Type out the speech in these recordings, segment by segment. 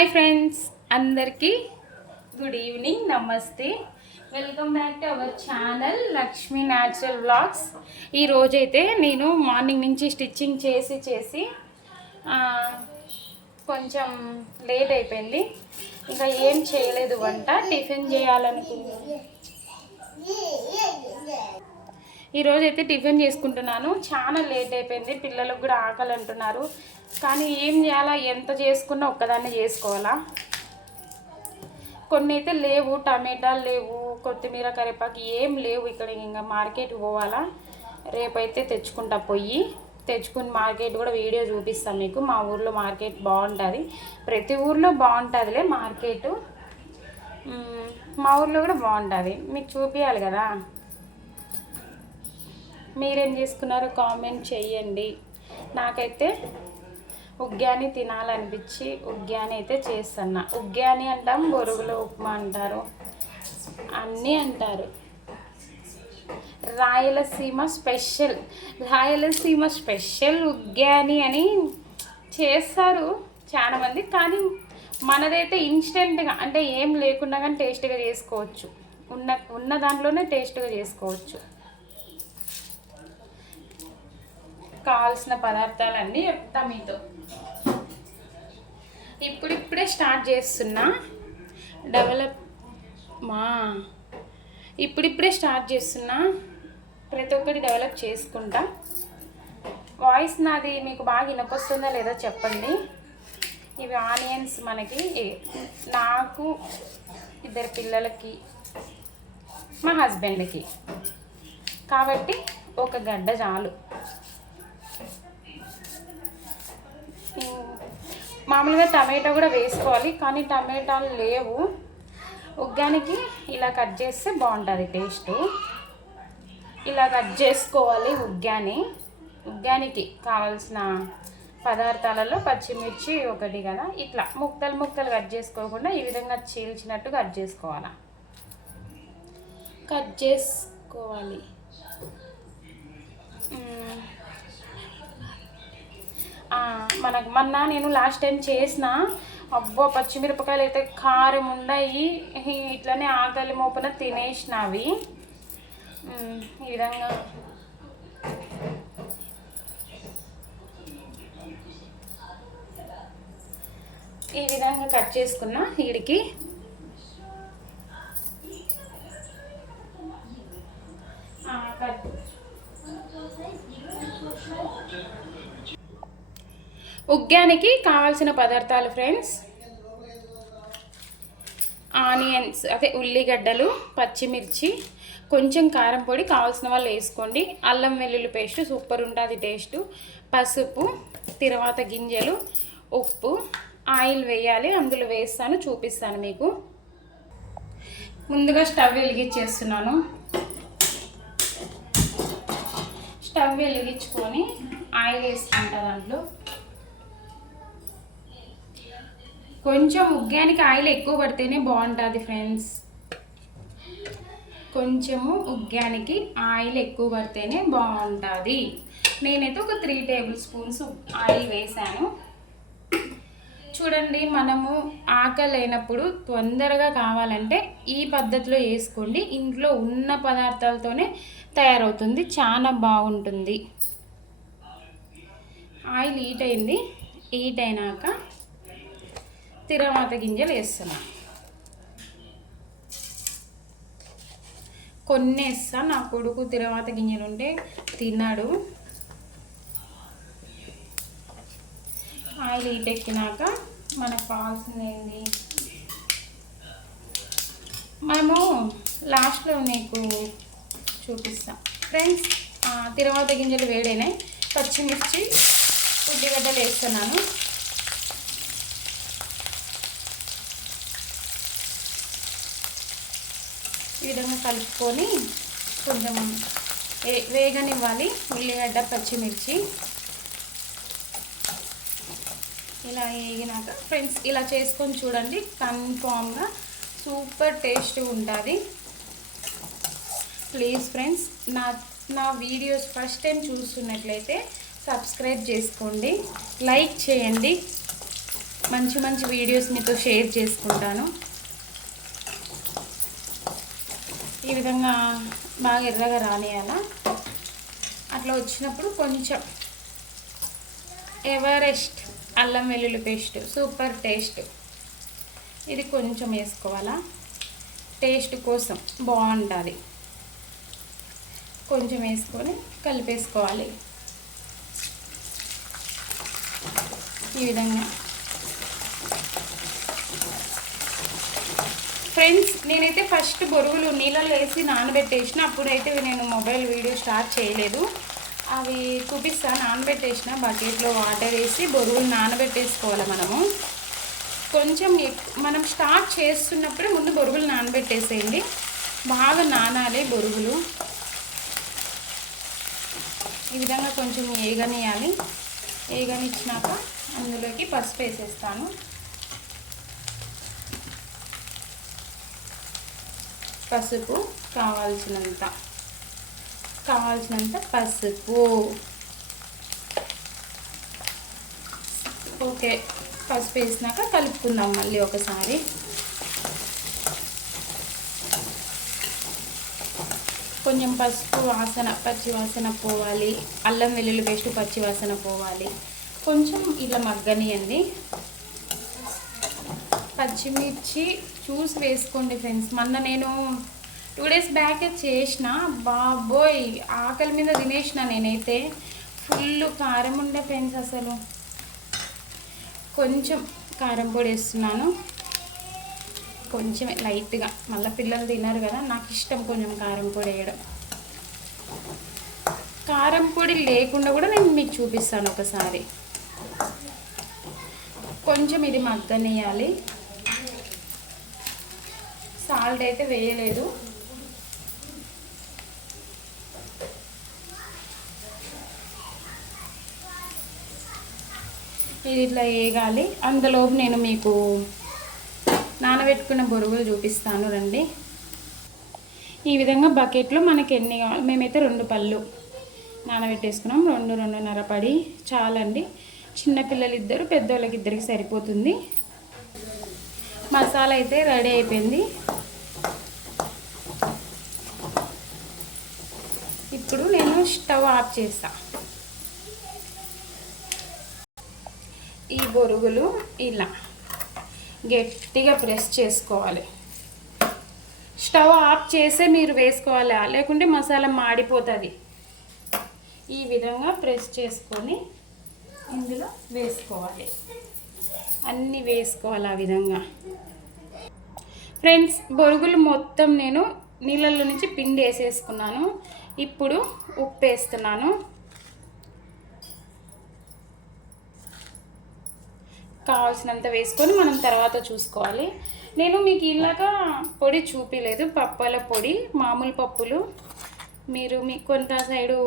Hi friends, అందరికీ good evening, నమస్తే. Welcome back to our channel Lakshmi natural vlogs. ఈరోజైతే నేను మార్నింగ్ నుంచి స్టిచ్చింగ్ చేసి కొంచెం లేట్ అయిపోయింది. ఇంకా ఏం చేయలేదు, వంట టిఫిన్ చేయాలనుకున్నాను. ఈరోజైతే టిఫిన్ చేసుకుంటున్నాను. చాలా లేట్ అయిపోయింది, పిల్లలకు కూడా ఆకలి అంటున్నారు. కానీ ఏం చేయాలా, ఎంత చేసుకున్నా ఒక్కదాన్ని చేసుకోవాలా. కొన్ని అయితే లేవు, టమాటాలు లేవు, కొత్తిమీర కరివేపాకు ఏం లేవు. ఇక్కడ ఇంకా మార్కెట్కి పోవాలా. రేపైతే తెచ్చుకుంటా, తెచ్చుకుని మార్కెట్ కూడా వీడియో చూపిస్తాను మీకు. మా ఊర్లో మార్కెట్ బాగుంటుంది, ప్రతి ఊర్లో బాగుంటుందిలే మార్కెట్. మా ఊర్లో కూడా బాగుంటుంది, మీకు చూపించాలి కదా. మీరేం చేసుకున్నారో కామెంట్ చెయ్యండి. నాకైతే ఉగ్గాని తినాలనిపించి ఉగ్గాని అయితే చేస్తున్నా. ఉగ్గాని అంటాం, బొరుగులో ఉప్మా అంటారు, అన్నీ అంటారు. రాయలసీమ స్పెషల్ ఉగ్గాని అని చేస్తారు చాలామంది. కానీ మనదైతే ఇన్స్టెంట్గా, అంటే ఏం లేకుండా కానీ టేస్ట్గా చేసుకోవచ్చు. ఉన్న దాంట్లోనే టేస్ట్గా చేసుకోవచ్చు. కావాల్సిన పదార్థాలన్నీ చెప్తా మీతో. ఇప్పుడిప్పుడే స్టార్ట్ చేస్తున్నా, ఇప్పుడిప్పుడే స్టార్ట్ చేస్తున్నా. ప్రతి ఒక్కటి డెవలప్ చేసుకుంటా. వాయిస్ నాది మీకు బాగా వినపొస్తుందా లేదా చెప్పండి. ఇవి ఆనియన్స్, మనకి నాకు, ఇద్దరు పిల్లలకి, మా హస్బెండ్కి కాబట్టి ఒక గడ్డ చాలు. మామూలుగా టమాటా కూడా వేసుకోవాలి, కానీ టమాటాలు లేవు. ఉగ్గానికి ఇలా కట్ చేస్తే బాగుంటుంది టేస్ట్. ఇలా కట్ చేసుకోవాలి ఉగ్గానికి కావాల్సిన పదార్థాలలో పచ్చిమిర్చి ఒకటి కదా, ఇట్లా ముక్కలు కట్ చేసుకోకుండా ఈ విధంగా చీల్చినట్టు కట్ చేసుకోవాలి. మొన్న నేను లాస్ట్ టైం చేసిన, అబ్బో పచ్చిమిరపకాయలు అయితే కారం ఉన్నాయి. ఇట్లనే ఆకలి మోపన తినేసినవి. ఈ విధంగా కట్ చేసుకున్నా. వీడికి ఉగ్గానికి కావాల్సిన పదార్థాలు ఫ్రెండ్స్: ఆనియన్స్, అదే ఉల్లిగడ్డలు, పచ్చిమిర్చి, కొంచెం కారం పొడి కావాల్సిన వాళ్ళు వేసుకోండి, అల్లం వెల్లుల్లి పేస్ట్ సూపర్ ఉంటుంది టేస్ట్, పసుపు, తిరవాత గింజలు, ఉప్పు, ఆయిల్ వేయాలి. అందులో వేస్తాను, చూపిస్తాను మీకు. ముందుగా స్టవ్ వెలిగించేస్తున్నాను. స్టవ్ వెలిగించుకొని ఆయిల్ వేసుకుంటా. దాంట్లో కొంచెం ఉగ్గానికి ఆయిల్ ఎక్కువ పడితేనే బాగుంటుంది ఫ్రెండ్స్. కొంచెము ఉగ్గానికి ఆయిల్ ఎక్కువ పడితేనే బాగుంటుంది. నేనైతే ఒక 3 టేబుల్ స్పూన్స్ ఆయిల్ వేసాను. చూడండి, మనము ఆకలి అయినప్పుడు తొందరగా కావాలంటే ఈ పద్ధతిలో వేసుకోండి. ఇంట్లో ఉన్న పదార్థాలతోనే తయారవుతుంది, చాలా బాగుంటుంది. ఆయిల్ హీట్ అయినాక తిరవాత గింజలు వేస్తున్నాను. కొన్ని వేస్తా, నా కొడుకు తిరవాత గింజలు ఉంటే తిన్నాడు. ఆయిల్ హీట్ ఎక్కినాక మనకు కావాల్సింది ఏంది, మనము లాస్ట్లో మీకు చూపిస్తాం ఫ్రెండ్స్. తిరవాత గింజలు వేడైనాయి. పచ్చిమిర్చి, ఉల్లిగడ్డలు వేస్తున్నాను. ఈ విధంగా కలుపుకొని కొంచెం వేగనివ్వాలి. ఉల్లిగడ్డ, పచ్చిమిర్చి ఇలా వేగినాక ఫ్రెండ్స్ ఇలా చేసుకొని చూడండి, కన్ఫామ్గా సూపర్ టేస్ట్ ఉంటుంది. ప్లీజ్ ఫ్రెండ్స్, నా వీడియోస్ ఫస్ట్ టైం చూస్తున్నట్లయితే సబ్స్క్రైబ్ చేసుకోండి, లైక్ చేయండి. మంచి మంచి వీడియోస్ మీతో షేర్ చేసుకుంటాను. ఈ విధంగా బాగా ఎర్రగా రానియాల. అట్లా వచ్చినప్పుడు కొంచెం ఎవరెస్ట్ అల్లం వెల్లుల్లి పేస్ట్ సూపర్ టేస్ట్, ఇది కొంచెం వేసుకోవాలా, టేస్ట్ కోసం బాగుంటుంది. కొంచెం వేసుకొని కలిపేసుకోవాలి ఈ విధంగా. ఫ్రెండ్స్, నేనైతే ఫస్ట్ బొరుగులు నీళ్ళలో వేసి నానబెట్టేసిన. అప్పుడైతే నేను మొబైల్ వీడియో స్టార్ట్ చేయలేదు. అవి చూపిస్తా. నానబెట్టేసిన బకెట్లో వాటర్ వేసి బొరుగులు నానబెట్టేసుకోవాలి మనము. కొంచెం మనం స్టార్ట్ చేస్తున్నప్పుడు ముందు బొరుగులు నానబెట్టేసేయండి. బాగా నానాలి బొరుగులు. ఈ విధంగా కొంచెం ఏగనియాలి. ఏగనిచ్చినాక అందులోకి పసుపు వేసేస్తాను. పసుపు కావాల్సినంత పసుపు. ఓకే, పసుపు వేసినాక కలుపుకుందాం మళ్ళీ ఒకసారి. కొంచెం పసుపు వాసన పచ్చి వాసన పోవాలి, అల్లం వెల్లుల్లి పేస్ట్ పచ్చి వాసన పోవాలి. కొంచెం ఇలా మగ్గనియండి. పచ్చిమిర్చి చూసి వేసుకోండి ఫ్రెండ్స్. మొన్న నేను 2 days బ్యాక్ చేసిన, బాబోయ్ ఆకలి మీద తినేసిన నేనైతే. ఫుల్ కారం ఉండే ఫ్రెండ్స్ అసలు. కొంచెం కారం పొడి వేస్తున్నాను, కొంచెం లైట్గా. మళ్ళీ పిల్లలు తినరు కదా, నాకు ఇష్టం కొంచెం కారం పొడి వేయడం. కారం పొడి లేకుండా కూడా నేను మీకు చూపిస్తాను ఒకసారి. కొంచెం ఇది మగ్గనియాలి. సాల్ట్ అయితే వేయలేదు. ఇది ఇట్లా వేగాలి. అందులోపు నేను మీకు నానబెట్టుకున్న బొరుగులు చూపిస్తాను రండి. ఈ విధంగా బకెట్లో మనకి ఎన్ని కావాలి, మేమైతే 2 పళ్ళు నానబెట్టేసుకున్నాం. 2-2.5 పడి చాలండి. చిన్నపిల్లలు 2, పెద్దోళ్ళకి 2కి సరిపోతుంది. మసాలా అయితే రెడీ అయిపోయింది. ఇప్పుడు నేను స్టవ్ ఆఫ్ చేస్తా. ఈ బొరుగులు ఇలా గట్టిగా ప్రెస్ చేసుకోవాలి. స్టవ్ ఆఫ్ చేసే మీరు వేసుకోవాలి, లేకుంటే మసాలా మాడిపోతుంది. ఈ విధంగా ప్రెస్ చేసుకొని ఇందులో వేసుకోవాలి. అన్నీ వేసుకోవాలి ఆ విధంగా. ఫ్రెండ్స్, బొరుగులు మొత్తం నేను నీళ్ళల్లో నుంచి పిండి వేసేసుకున్నాను. ఇప్పుడు ఉప్పు వేస్తున్నాను. కావాల్సినంత వేసుకొని మనం తర్వాత చూసుకోవాలి. నేను మీకు ఇలాగా పొడి చూపించలేదు, పప్పుల పొడి, మామూలు పప్పులు. మీరు మీ కొంత సైడు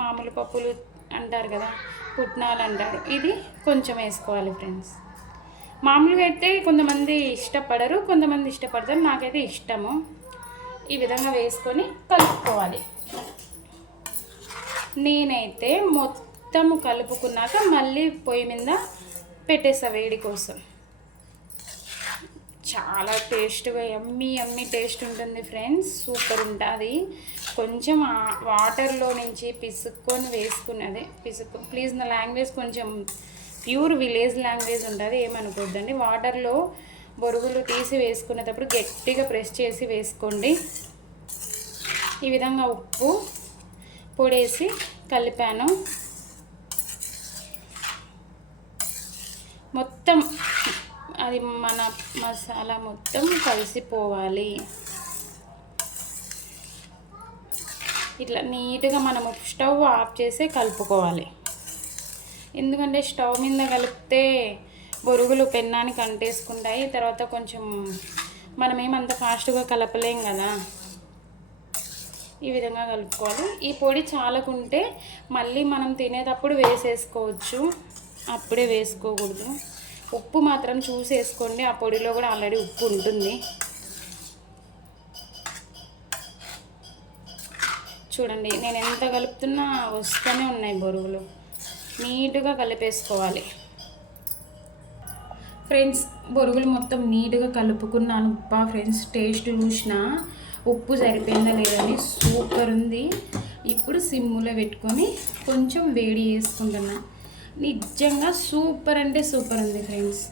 మామూలు పప్పులు అంటారు కదా, పుట్నాలు అంటారు. ఇది కొంచెం వేసుకోవాలి ఫ్రెండ్స్. మామూలుగా అయితే కొంతమంది ఇష్టపడరు, కొంతమంది ఇష్టపడతారు. నాకైతే ఇష్టము. ఈ విధంగా వేసుకొని కలుపుకోవాలి. నేనైతే మొత్తము కలుపుకున్నాక మళ్ళీ పొయ్యి మీద పెట్టేస్తా వేడి కోసం. చాలా టేస్ట్గా యమ్మీ టేస్ట్ ఉంటుంది ఫ్రెండ్స్. సూపర్ ఉంటుంది. కొంచెం వాటర్లో నుంచి పిసుక్కొని వేసుకున్నది. ప్లీజ్ నా లాంగ్వేజ్ కొంచెం ప్యూర్ విలేజ్ లాంగ్వేజ్ ఉంటుంది, ఏమనుకోద్దండి. వాటర్లో బొరుగులు తీసి వేసుకునేటప్పుడు గట్టిగా ప్రెస్ చేసి వేసుకోండి. ఈ విధంగా ఉప్పు పొడేసి కలిపాను. మొత్తం అది మన మసాలా మొత్తం కలిసిపోవాలి. ఇట్లా నీట్గా మనము స్టవ్ ఆఫ్ చేసి కలుపుకోవాలి. ఎందుకంటే స్టవ్ మీద కలిపితే బొరుగులు పెన్నానికి అంటేసుకుంటాయి. తర్వాత కొంచెం మనమేమంత ఫాస్ట్గా కలపలేం కదా. ఈ విధంగా కలుపుకోవాలి. ఈ పొడి చాలకుంటే మళ్ళీ మనం తినేటప్పుడు వేసేసుకోవచ్చు, అప్పుడే వేసుకోకూడదు. ఉప్పు మాత్రం చూసి వేసుకోండి. ఆ పొడిలో కూడా ఆల్రెడీ ఉప్పు ఉంటుంది. చూడండి నేను ఎంత కలుపుతున్నా వస్తూనే ఉన్నాయి బొరుగులు. నీట్గా కలిపేసుకోవాలి. ఫ్రెండ్స్ బొరుగులు మొత్తం నీట్గా కలుపుకున్నాను. ఫ్రెండ్స్ టేస్ట్ చూసిన ఉప్పు సరిపోయిందా లేదని సూపర్ ఉంది. ఇప్పుడు సిమ్ములో పెట్టుకొని కొంచెం వేడి చేసుకుంటున్నా. నిజంగా సూపర్ అంటే సూపర్ ఉంది ఫ్రెండ్స్.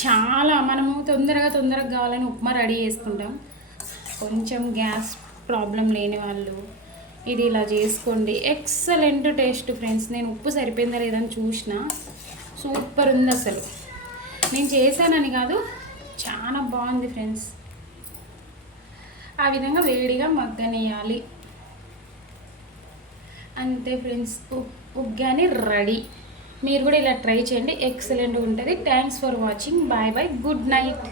చాలా మనము తొందరగా కావాలని ఉప్మా రెడీ చేసుకుంటాం. కొంచెం గ్యాస్ ప్రాబ్లం లేని వాళ్ళు ఇది ఇలా చేసుకోండి. Excellent taste friends. నేను ఉప్పు సరిపోయిందా లేదని చూసిన సూపర్ ఉంది. అసలు నేను చేశానని కాదు, చాలా బాగుంది ఫ్రెండ్స్. ఆ విధంగా వేడిగా మగ్గనియాలి అంతే ఫ్రెండ్స్. ఉగ్గాని రెడీ. మీరు కూడా ఇలా ట్రై చేయండి, ఎక్సలెంట్గా ఉంటుంది. Thanks for watching. Bye bye, good night.